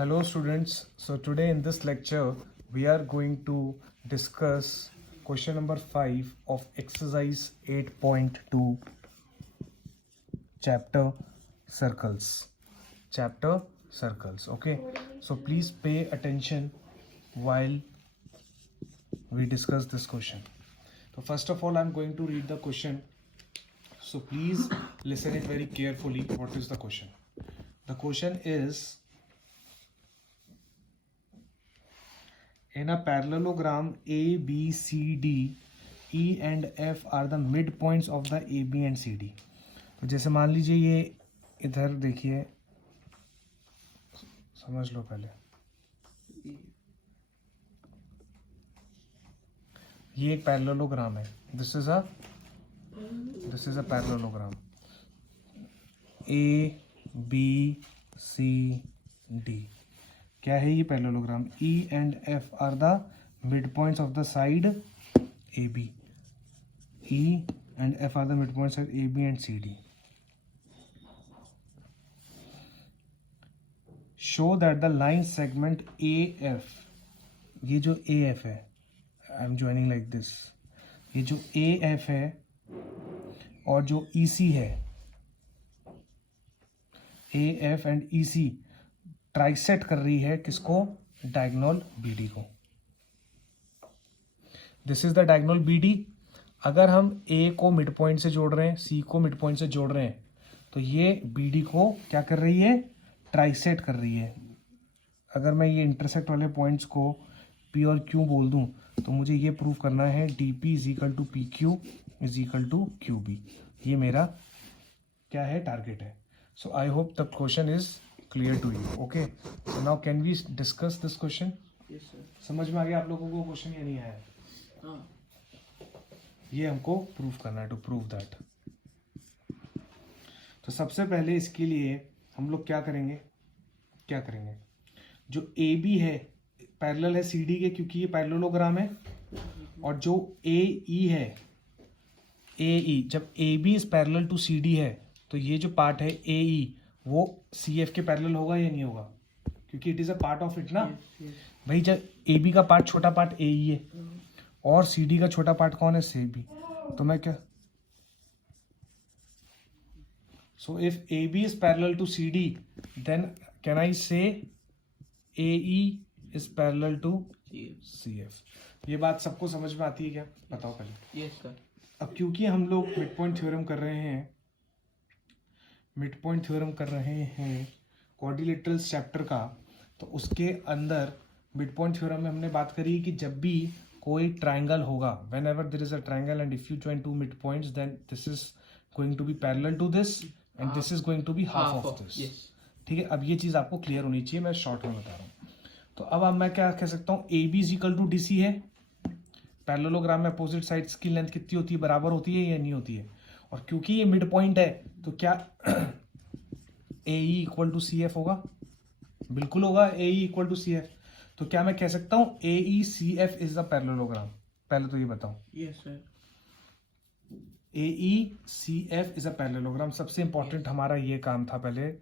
Hello students, so today in this lecture we are going to discuss question number 5 of exercise 8.2 chapter circles. Okay, so please pay attention while we discuss this question. So first of all I'm going to read the question, so please listen it very carefully. What is the question? The question is, in a parallelogram A, B, C, D, E and F are the midpoints of the A, B and C, D. तो जैसे मान लीजिए ये इधर देखिए, समझ लो पहले, ये एक पैरेललोग्राम है. This is a parallelogram. A, B, C, D. क्या है ये parallelogram? E and F are the midpoints of the side AB. E and F are the midpoints of AB and CD. Show that the line segment AF, ये जो AF है, I am joining like this, ये जो AF है और जो EC है, AF and EC ट्राइसेट कर रही है किसको? डायगोनल BD को. This is the diagonal BD. अगर हम A को मिड पॉइंट से जोड़ रहे हैं, C को मिड पॉइंट से जोड़ रहे हैं, तो ये BD को क्या कर रही है? ट्राइसेट कर रही है. अगर मैं ये इंटरसेक्ट वाले पॉइंट्स को P और Q बोल दूं, तो मुझे ये प्रूव करना है DP is equal to PQ is equal to QB. ये मेरा क्या है? टारगेट है. So I hope the question is clear to you. Okay, so now can we discuss this question? Yes sir. समझ में आ गया आप लोगों को क्वेश्चन या नहीं आया? हाँ. ये हमको प्रूव करना है, टू प्रूव दैट. तो सबसे पहले इसके लिए हम लोग क्या करेंगे? जो ए बी है पैरेलल है सी डी के, क्योंकि ये पैरेललोग्राम है. और जो ए ई है, ए ई, जब A B is parallel to C D है, तो ये जो पार्ट है ए ई वो सी एफ के पैरेलल होगा या नहीं होगा? क्योंकि it is a part of it ना. भाई जब ए बी का पार्ट, छोटा पार्ट ए ई है और सी डी का छोटा पार्ट कौन है? C B. तो मैं क्या, so if A B is parallel to C D, then can I say A E is parallel to C F. ये बात सबको समझ में आती है क्या? बताओ पहले. Yes sir. अब क्योंकि हम लोग मिड पॉइंट थ्योरम कर रहे हैं क्वाड्रिलेटरल्स चैप्टर का, तो उसके अंदर मिड पॉइंट थ्योरम में हमने बात करी कि जब भी कोई ट्राइंगल होगा, whenever there is a triangle and if you join two mid points, then this is going to be parallel to this and this is going to be half of this. ठीक है, अब ये चीज आपको clear होनी चाहिए, मैं short में बता रहा हूँ. तो अब मैं क्या कह सकता हूँ? A B is equal to D C है. पैरेललोग्राम में अपोजिट साइड्स की लेंथ कितनी होती है? बराबर होती है या नहीं होती है? और क्योंकि ये मिड पॉइंट है, तो क्या A E equal to C F होगा? बिल्कुल होगा, A E equal to C F. तो क्या मैं कह सकता हूँ A E C F is the parallelogram? पहले तो ये बताओ. Yes sir. A E C F is a parallelogram. सबसे इंपॉर्टेंट हमारा ये काम था पहले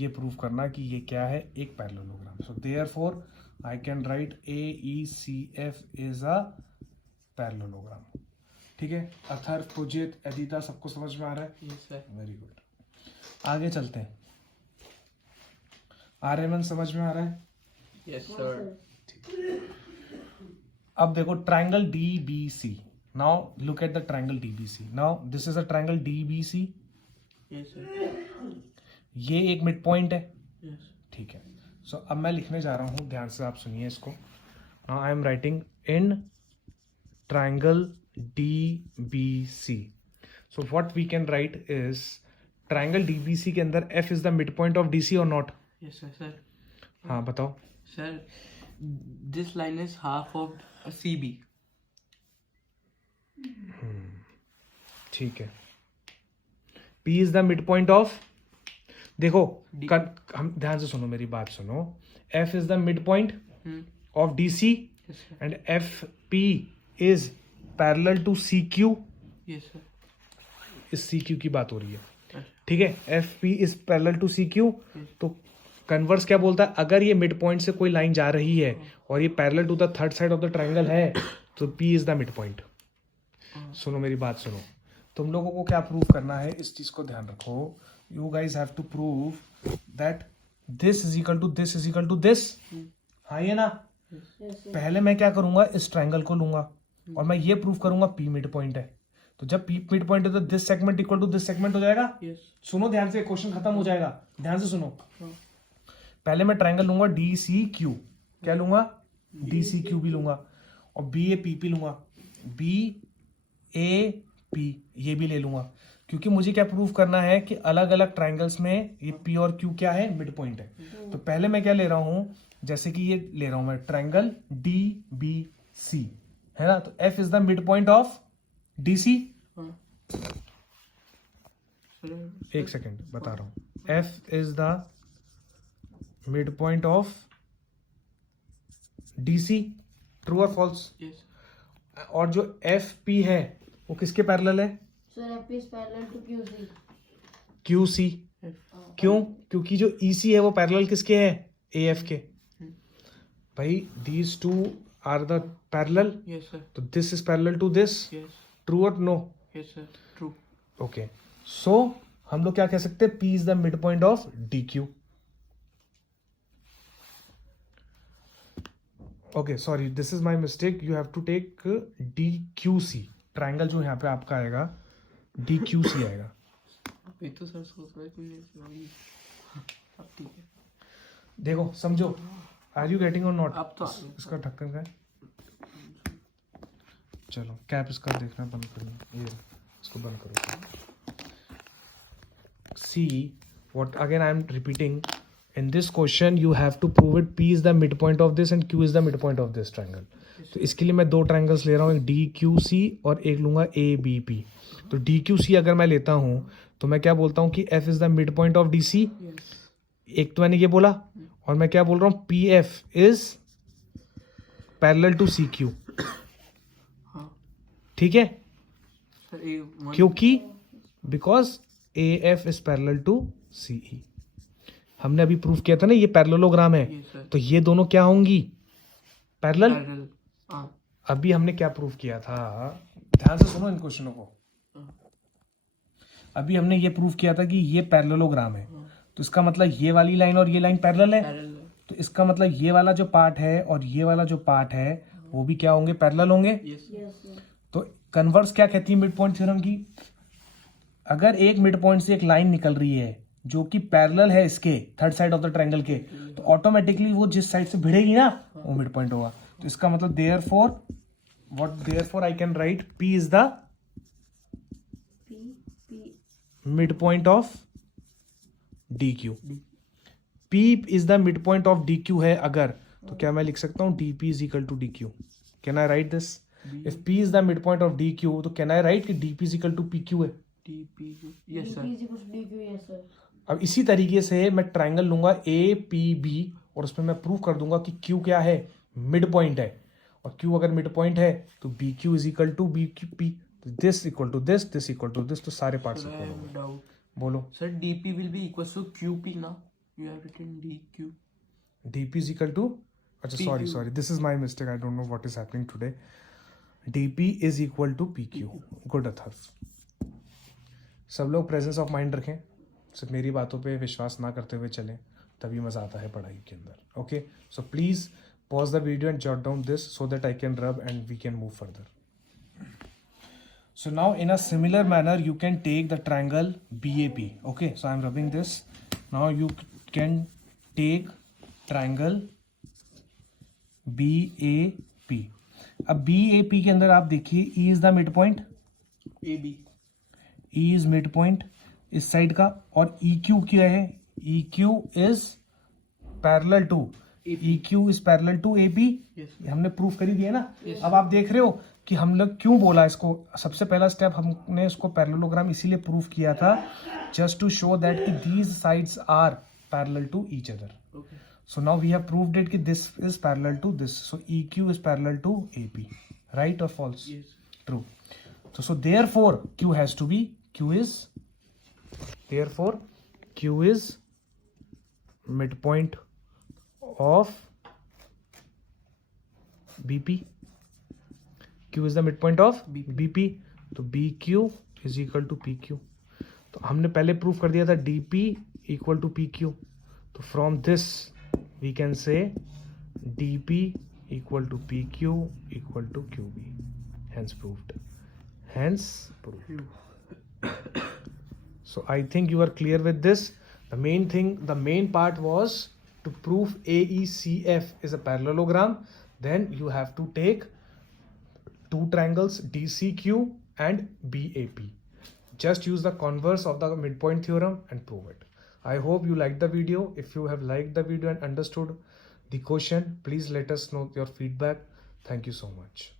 ये प्रूव करना कि ये क्या है? एक parallelogram. So therefore I can write A E C F is a parallelogram. ठीक है, अथर, पुजित, अदिता, सबको समझ में आ रहा है? Yes sir. Very good. आगे चलते हैं. आर्यमन समझ में आ रहा है? Yes sir. अब देखो triangle D B C. Now look at the triangle D B C. Now this is a triangle D B C. Yes sir. ये एक मिड पॉइंट है. यस. ठीक है. सो अब मैं लिखने जा रहा हूँ, ध्यान से आप सुनिए इसको. Now I am writing in triangle D B C. So what we can write is, triangle D B C के अंदर F is the mid point of D C और नॉट? Yes sir. हाँ बताओ. Sir, this line is half of C B. ठीक है. P is the mid point of, देखो हम ध्यान से सुनो, मेरी बात सुनो. F is the mid point of DC and FP is parallel to CQ. Yes sir. इस CQ की बात हो रही है. ठीक है, FP is parallel to CQ. तो कन्वर्स क्या बोलता है, अगर ये मिड पॉइंट से कोई लाइन जा रही है और ये parallel to the third side of the triangle है तो P is the mid point. सुनो मेरी बात सुनो, तुम लोगों को क्या प्रूव करना है, इस चीज को ध्यान रखो. You guys have to prove that this is equal to this is equal to this. हाँ ये ना, पहले मैं क्या करूंगा, इस ट्रायंगल को लूंगा और मैं ये प्रूव करूंगा पी मिड पॉइंट है. तो जब पी मिड पॉइंट है तो this segment equal to this segment हो जाएगा. Yes. सुनो ध्यान से, क्वेश्चन खत्म हो जाएगा, ध्यान से सुनो. हाँ. पहले मैं ट्रायंगल लूंगा डी सी क्यू. क्या लूंगा, डी सी क्यू भी लूंगा और बी ए पी पी लूंगा, बी ए पी ये भी ले लूंगा, क्योंकि मुझे क्या प्रूव करना है कि अलग अलग ट्रायंगल्स में ये पी और क्यू क्या है, मिड पॉइंट है. तो पहले मैं क्या ले रहा हूं, जैसे कि ये ले रहा हूं मैं ट्रायंगल डी बी सी है ना, तो F is the mid point of D C. हाँ. एक सेकेंड बता रहा हूं, F is the mid point of D C. True और फॉल्स. Yes. और जो एफ पी है वो किसके पैरेलल है, Sir, F is parallel to QC. Q C. क्यों, क्योंकि जो ई सी है वो पैरेलल किसके है, ए एफ के. भाई these two are the parallel, Yes, sir. तो this is parallel to this. Yes. True और no. Yes, sir. True. Okay, so हम लोग क्या कह सकते हैं, P is the mid point of D Q. Okay sorry, this is my mistake, you have to take D Q C. Triangle जो यहाँ पे आपका आएगा डी क्यू सी आएगा. ये तो सर सोच रहा है कि नहीं. अब ठीक है. देखो समझो, आर यू गेटिंग और नॉट. अब तो इसका ढक्कन का है, चलो कैप इसका देखना बंद करो, ये इसको बंद करो. सी what again I am repeating, in this question you have to prove it p is the midpoint of this and q is the midpoint of this triangle. तो इसके लिए मैं दो ट्रायंगल्स ले रहा हूँ, एक डी क्यू सी और एक लूंगा ए बी पी. तो डी क्यू सी अगर मैं लेता हूँ तो मैं क्या बोलता हूँ कि F is the mid point of D C. एक तो मैंने ये बोला, और मैं क्या बोल रहा हूँ, P F is parallel to C Q. ठीक है, सर ये क्योंकि because A F is parallel to C E. हमने अभी प्रूव किया था ना ये पैरेललोग्राम है, Yes, sir. तो ये दोनों क्या होंगी, पैरेलल. Parallel. हाँ. अभी हमने क्या प्रूव किया था, ध्यान से सुनो इन क्वेश्चनों को. अभी हमने ये प्रूव किया था कि ये पैरेललोग्राम है, तो इसका मतलब ये वाली लाइन और ये लाइन पैरेलल है. Parallel. तो इसका मतलब ये वाला जो पार्ट है और ये वाला जो पार्ट है वो भी क्या होंगे, पैरेलल होंगे. Yes. Yes, sir. तो कन्वर्स क्या कहती है मिड पॉइंट थ्योरम की, अगर एक मिड पॉइंट से एक लाइन निकल रही है जो कि पैरेलल है इसके third side of the triangle के, तो ऑटोमेटिकली वो जिस साइड से भिड़ेगी ना वो मिड पॉइंट होगा. तो इसका मतलब therefore I can write P is the P. Mid point of D Q. P is the mid point of D Q है अगर, तो क्या मैं लिख सकता हूँ D P is equal to D Q. Can I write this, if P is the mid point of D Q तो can I write कि D P is equal to P Q है. DP. Yes, sir. DP is equal to DQ. Yes, sir. अब इसी तरीके से मैं triangle लूंगा A P B और उसमें मैं प्रूव कर दूंगा कि क्यू क्या है, मिड पॉइंट है, और क्यू अगर मिड पॉइंट है तो B Q is equal to B Q P. This equal to this, this equal to this, तो सारे पार्ट्स Sir, I इक्वल हो have a गए. doubt. बोलो. Sir, DP will be equal to QP now. You have written DQ. D P is equal to, अच्छा PQ. Sorry this is my mistake, I don't know what is happening today. D P is equal to P Q. Good Atharva. सब लोग presence of mind रखें, सिर्फ मेरी बातों पे विश्वास ना करते हुए चलें, तभी मज़ा आता है पढ़ाई के अंदर. Okay, so please pause the video and jot down this so that I can rub and we can move further. So now in a similar manner you can take the triangle BAP. Okay, so I am rubbing this. Now you can take triangle BAP. अब BAP के अंदर आप देखिए E is the midpoint. AB. E is midpoint इस side का, और EQ क्या है, EQ is parallel to AP. EQ is parallel to AP. Yes. ये हमने प्रूफ कर ही दिया ना. Yes. अब आप देख रहे हो कि हम लोग क्यों बोला इसको, सबसे पहला स्टेप हमने इसको पैरेललोग्राम इसीलिए प्रूफ किया था, जस्ट टू शो दैट कि these sides are parallel to each other. Okay. So now we have proved it कि this is parallel to this. So EQ is parallel to AP. Right or false? Yes. True. So therefore Q has to be, Q is midpoint of BP. Q is the midpoint of BP. तो BQ is equal to PQ. तो हमने पहले proof कर दिया था DP equal to PQ. तो from this we can say DP equal to PQ equal to QB. Hence proved. So I think you are clear with this. The main part was to prove AECF is a parallelogram. Then you have to take two triangles DCQ and BAP. Just use the converse of the midpoint theorem and prove it. I hope you liked the video. If you have liked the video and understood the question, please let us know your feedback. Thank you so much.